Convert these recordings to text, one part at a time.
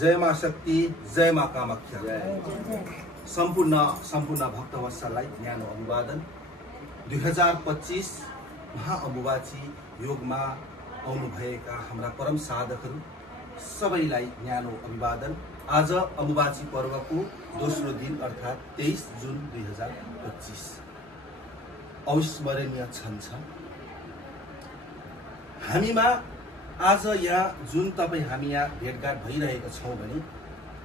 जय मां शक्ति, जय मां कामाख्या। सम्पूर्ण भक्तवत्सललाई न्यानो अभिवादन। 2025 महाअम्बुबाची योगमा आउनुभएका हाम्रा परम साधकहरू सबैलाई न्यानो अभिवादन। आज अम्बुबाची पर्वको दोस्रो दिन अर्थात् 23 जुन 2025 अविस्मरणीय क्षण छ हामीमा। आज यहाँ जुन हामी यहाँ भेटघाट भइरहेका छौँ भने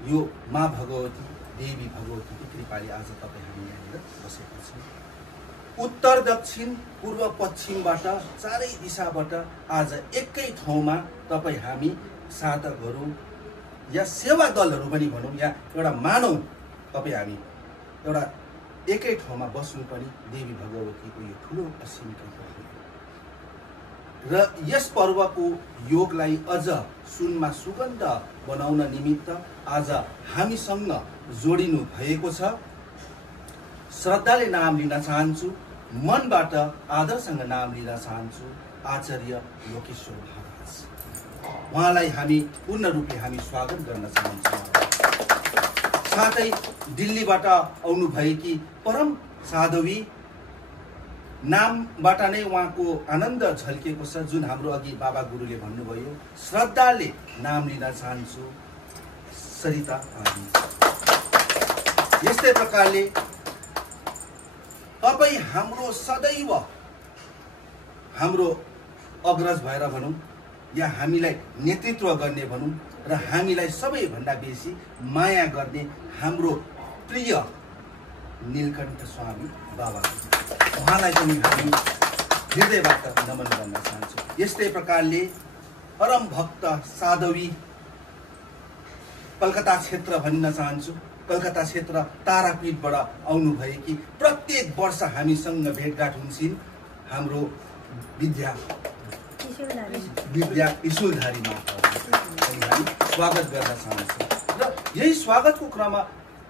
यो माँ भगवती, देवी भगवतीको कृपाले आज हामी यहाँनिर बसेका छौँ। उत्तर दक्षिण पूर्व पश्चिमबाट चारै दिशाबाट आज एकै ठाउँमा हामी साधकहरू या सेवा दलहरू पनि भनौँ या एउटा मानव हामी एउटा एकै ठाउँमा बस्नु पनि देवी भगवतीको यो ठुलो असीम कृपा हो। र यस पर्वको योगलाई अझ सुनमा सुगन्ध बनाउन निमित्त आज हामीसँग जोडिनु भएको छ। श्रद्धाले नाम लिन चाहन्छु, मनबाट आदरसँग नाम लिन चाहन्छु आचार्य लोकेश्वर महाराज। उहाँलाई हामी पूर्ण रूपले स्वागत गर्न चाहन्छौँ। साथै दिल्लीबाट आउनुभएकी परम साधवी नामबाट नै उहाँको आनन्द झल्किएको छ, जुन हाम्रो अघि बाबा गुरुले भन्नुभयो। श्रद्धाले नाम लिन चाहन्छु सरिता आदि। यस्तै प्रकारले तपाईँ हाम्रो सदैव हाम्रो अग्रज भएर भनौँ या हामीलाई नेतृत्व गर्ने भनौँ र हामीलाई सबैभन्दा बेसी माया गर्ने हाम्रो प्रिय नीलकण्ठ स्वामी बाबा, उहाँलाई पनि हामी हृदयबाट नमन गर्न चाहन्छौँ। यस्तै प्रकारले परम भक्त साधवी कलकत्ता क्षेत्र भन्न चाहन्छु। कलकत्ता क्षेत्र तारापीठबाट आउनुभएकी प्रत्येक वर्ष हामीसँग भेटघाट हुन्छन् हाम्रो विद्या त्रिशूलधारी माता, स्वागत गर्न चाहन्छु। र यही स्वागतको क्रममा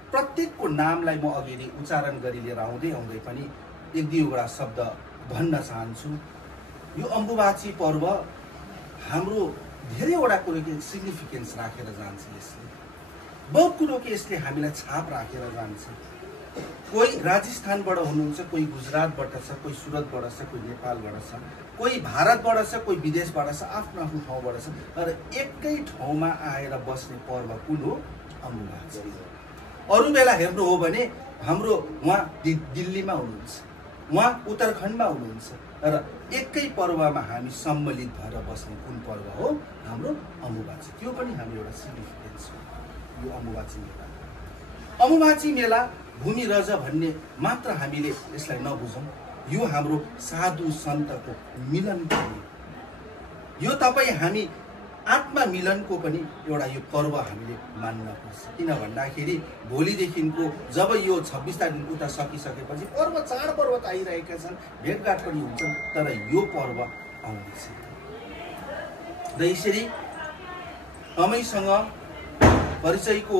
प्रत्येकको नामलाई म अघि नै उच्चारण गरी लिएर आउँदै पनि एक दुईवटा शब्द भन्न चाहन्छु। यो अम्बुबाची पर्व हाम्रो धेरैवटा कुरोको सिग्निफिकेन्स राखेर जान्छ। यसले बहुत कुरोको यसले हामीलाई छाप राखेर जान्छ। कोही राजस्थानबाट हुनुहुन्छ, कोही गुजरातबाट छ, कोही सुरतबाट छ, कोही नेपालबाट छ, कोही भारतबाट छ, कोही विदेशबाट छ, आफ्नो आफ्नो ठाउँबाट छ। तर एकै ठाउँमा आएर बस्ने पर्व कुन हो? अम्बुबाची। अरू बेला हेर्नु हो भने हाम्रो उहाँ दिल्लीमा हुनुहुन्छ, उहाँ उत्तराखण्डमा हुनुहुन्छ, तर एकै पर्वमा हामी सम्मिलित भएर बस्ने कुन पर्व हो? हाम्रो अम्बुबाची। त्यो पनि हाम्रो एउटा सिग्निफिकेन्स हो यो अम्बुबाची मेला। अम्बुबाची मेला भूमि रज भन्ने मात्र हामीले यसलाई नबुझौँ। यो हाम्रो साधु सन्तको मिलन पनि, यो हामी आत्मा मिलनको पनि एउटा यो पर्व हामीले मान्न पर्छ। किन भन्दाखेरि भोलिदेखिको जब यो 26 तारिक उता सकिसकेपछि चाडपर्व त आइरहेका छन्, भेटघाट पनि हुन्छन्, तर यो पर्व आउँदैछ। र यसरी तपाईँसँग परिचयको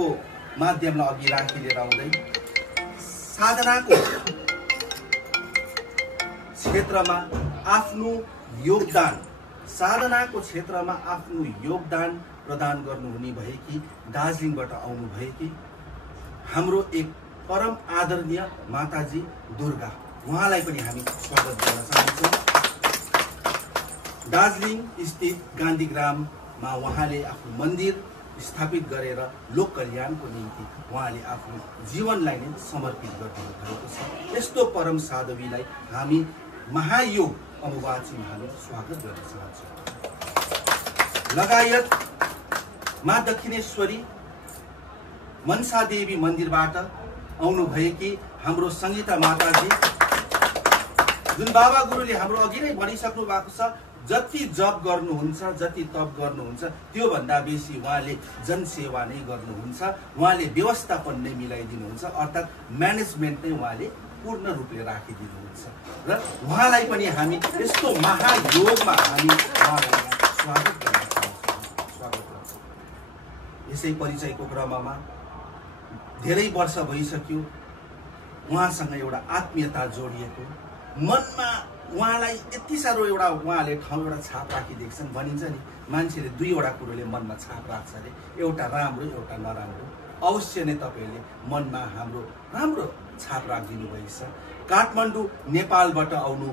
माध्यमलाई अघि राखी लिएर आउँदै साधनाको क्षेत्रमा आफ्नो योगदान, साधनाको क्षेत्रमा आफ्नो योगदान प्रदान गर्नुहुने भएकी दार्जिलिङबाट आउनुभएकी हाम्रो एक परम आदरणीय माताजी दुर्गा, उहाँलाई पनि हामी स्वागत गर्न चाहन्छौँ। दार्जिलिङ स्थित गान्धीग्राममा उहाँले आफ्नो मन्दिर स्थापित गरेर लोक कल्याणको निम्ति उहाँले आफ्नो जीवनलाई नै समर्पित गर्नु भएको छ। यस्तो परम साधवीलाई हामी महायोग अम्बुबाचीमा हामी स्वागत गर्न चाहन्छौँ। लगायत माँ दक्षिणेश्वरी मनसा देवी मन्दिरबाट आउनुभएकी हाम्रो सङ्गीता माताजी, जुन बाबा गुरुले हाम्रो अघि नै भनिसक्नु भएको छ, जति जप गर्नुहुन्छ, जति तप गर्नुहुन्छ, त्योभन्दा बेसी उहाँले जनसेवा नै गर्नुहुन्छ। उहाँले व्यवस्थापन नै मिलाइदिनुहुन्छ, अर्थात् म्यानेजमेन्ट नै उहाँले पूर्ण रूपले राखिदिनुहुन्छ। र उहाँलाई पनि हामी यस्तो महायोगमा हामी उहाँलाई स्वागत गर्न चाहन्छौँ। यसै परिचयको क्रममा धेरै वर्ष भइसक्यो उहाँसँग एउटा आत्मीयता जोडिएको, मनमा उहाँलाई यति साह्रो एउटा उहाँले ठाउँ एउटा छाप राखिदिएको छन्। भनिन्छ नि मान्छेले दुईवटा कुरोले मनमा छाप राख्छ अरे, एउटा राम्रो एउटा नराम्रो। अवश्य नै तपाईँहरूले मनमा हाम्रो राम्रो छाप राखिदिनु भएको छ। काठमाडौँ नेपालबाट आउनु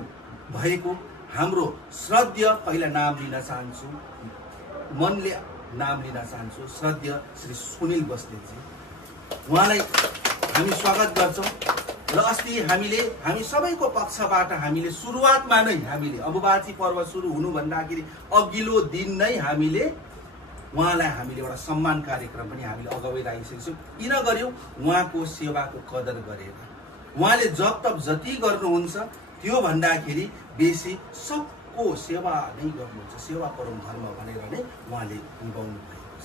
भएको हाम्रो श्रद्धेय पहिला नाम लिन चाहन्छु, मनले नाम लिन चाहन्छु, श्रद्धेय श्री सुनिल बस्नेतजी। उहाँलाई हामी स्वागत गर्छौँ। र अस्ति हामी सबैको पक्षबाट हामीले सुरुवातमा नै हामीले अबुबाची पर्व सुरु हुनुभन्दाखेरि अघिल्लो दिन नै हामीले उहाँलाई हामीले एउटा सम्मान कार्यक्रम पनि हामीले अगावै राखिसकेको छौँ। किन गर्यौँ? उहाँको सेवाको कदर गरेर। उहाँले जप तप जति गर्नुहुन्छ त्यो भन्दाखेरि बेसी सबको सेवा नै गर्नुहुन्छ, सेवा परम धर्म भनेर नै उहाँले निभाउनु भएको छ।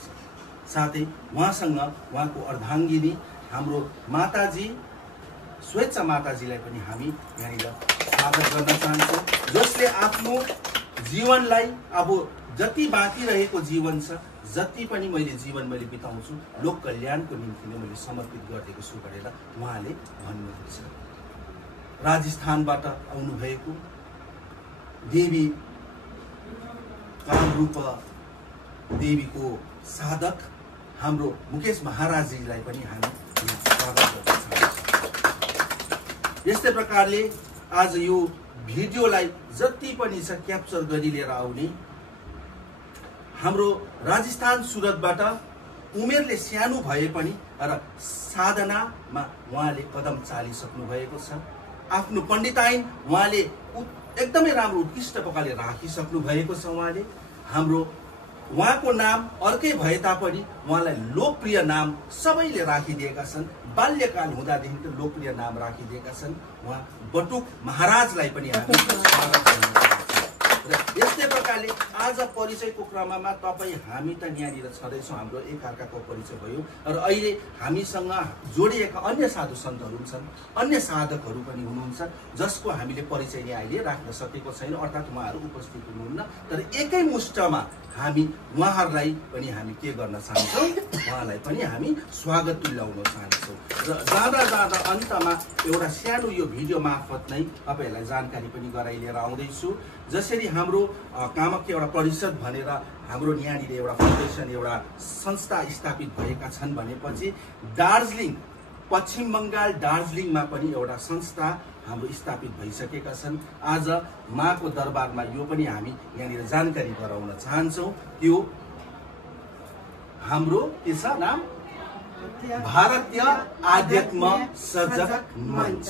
साथै उहाँसँग उहाँको अर्धाङ्गिनी हाम्रो माताजी स्वेच्छा माताजीलाई पनि हामी यहाँनिर स्वागत गर्न चाहन्छौँ, जसले आफ्नो जीवनलाई अब जति बाँकी रहेको जीवन छ, जति पनि जीवन मैले बिताउँछु लोक कल्याणको निम्ति नै मैले समर्पित गरिदिएको छु भनेर उहाँले भन्नुहुन्छ। राजस्थानबाट आउनुभएको देवी कामरूप देवीको साधक हाम्रो मुकेश महाराजजीलाई पनि हामी स्वागत गर्न चाहन्छौँ। यस्तै प्रकारले आज यो भिडियोलाई जति पनि छ क्याप्चर गरी लिएर आउने हाम्रो राजस्थान सुरतबाट उमेरले सानो भए पनि र साधनामा उहाँले कदम चालिसक्नु भएको छ। आफ्नो पण्डिताइन उहाँले एकदमै राम्रो उत्कृष्ट प्रकारले राखिसक्नु भएको छ। उहाँले हाम्रो उहाँको नाम अर्कै भए तापनि उहाँलाई लोकप्रिय नाम सबैले राखिदिएका छन्। बाल्यकाल हुँदादेखि लोकप्रिय नाम राखिदिएका छन्। उहाँ बटुक महाराजलाई पनि हामी स्वागत गर्न चाहन्छौँ। र यस्तै प्रकारले आज परिचयको क्रममा तपाईँ हामी त यहाँनिर छँदैछौँ, हाम्रो एकअर्काको परिचय भयो। र अहिले हामीसँग जोडिएका अन्य साधु सन्तहरू छन्, अन्य साधकहरू पनि हुनुहुन्छ, जसको हामीले परिचय यहाँ अहिले राख्न सकेको छैन, अर्थात् उहाँहरू उपस्थित हुनुहुन्न। तर एकै मुष्टमा हामी उहाँहरूलाई पनि हामी के गर्न चाहन्छौँ, उहाँलाई पनि हामी स्वागत तुल्याउन चाहन्छौँ। र जाँदा जाँदा अन्तमा एउटा सानो यो भिडियो मार्फत नै तपाईँहरूलाई जानकारी पनि गराइलिएर आउँदैछु। जसरी हाम्रो कामाख्या एउटा परिषद भनेर हाम्रो यहाँनिर एउटा फाउन्डेसन एउटा संस्था स्थापित भएका छन् भनेपछि दार्जिलिङ पश्चिम बङ्गाल दार्जिलिङमा पनि एउटा संस्था हाम्रो स्थापित भइसकेका छन्। आज माको दरबारमा यो पनि हामी यहाँनिर जानकारी गराउन चाहन्छौँ। त्यो हाम्रो के छ नाम? भारतीय आध्यात्म सर्जक मञ्च।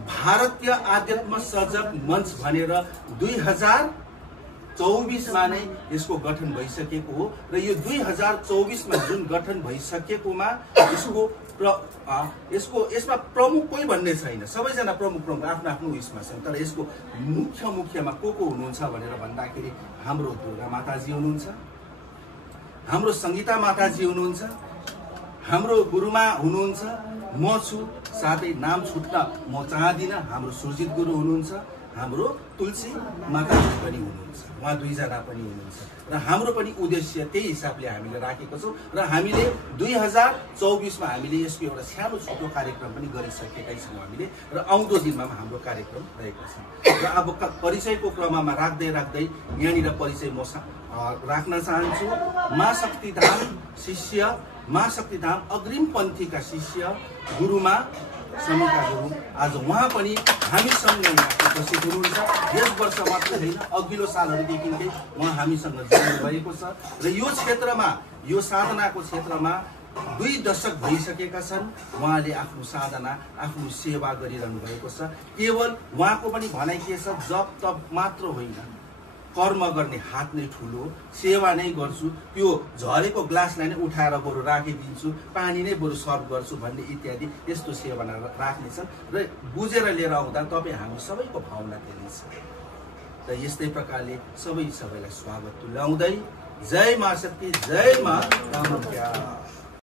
भारतीय आध्यात्म सर्जक मञ्च भनेर 2024मा नै यसको गठन भइसकेको हो। र यो 2024मा जुन गठन भइसकेकोमा यसमा प्रमुख कोही भन्ने छैन, सबैजना प्रमुख आफ्नो आफ्नो उयसमा छन्। तर यसको मुख्यमा को हुनुहुन्छ भनेर भन्दाखेरि हाम्रो दुर्गा माताजी हुनुहुन्छ, हाम्रो सङ्गीता माताजी हुनुहुन्छ, हाम्रो गुरुमा हुनुहुन्छ, म छु। साथै नाम छुट्न म चाहदिनँ। हाम्रो सुरजित गुरु हुनुहुन्छ, हाम्रो तुलसी माताजी पनि हुनुहुन्छ, उहाँ दुईजना पनि हुनुहुन्छ। र हाम्रो पनि उद्देश्य त्यही हिसाबले हामीले राखेको छौँ। र हामीले 2024मा हामीले यसको एउटा सानो छोटो कार्यक्रम पनि गरिसकेकै छौँ हामीले। र आउँदो दिनमा हाम्रो कार्यक्रम रहेको छ। र अब परिचयको क्रममा राख्दै यहाँनिर परिचय म राख्न चाहन्छु। माँ शक्तिधाम शिष्य, माँ शक्तिधाम अग्रिम पन्थीका शिष्य गुरुमा समिका गुरु आज उहाँ पनि हामीसँग उपस्थित हुनुहुन्छ। यस वर्ष मात्र होइन, अघिल्लो सालहरूदेखि उहाँ हामीसँग जोडिनु भएको छ। र यो क्षेत्रमा, यो साधनाको क्षेत्रमा 2 दशक भइसकेका छन्। उहाँले आफ्नो साधना, आफ्नो सेवा गरिरहनु भएको छ। केवल उहाँको पनि भनाइ के छ, जप तप मात्र होइन, कर्म गर्ने हात नै ठुलो, सेवा नै गर्छु, त्यो झरेको ग्लासलाई नै उठाएर बरु राखिदिन्छु, पानी नै बरु सर्भ गर्छु भन्ने इत्यादि यस्तो सेवा राख्नेछन्। र बुझेर लिएर आउँदा तपाईँ हामी सबैको भावना त्यही छ। र यस्तै प्रकारले सबैलाई स्वागत तुल्याउँदै जय मा शक्ति, जय मा कामाख्या।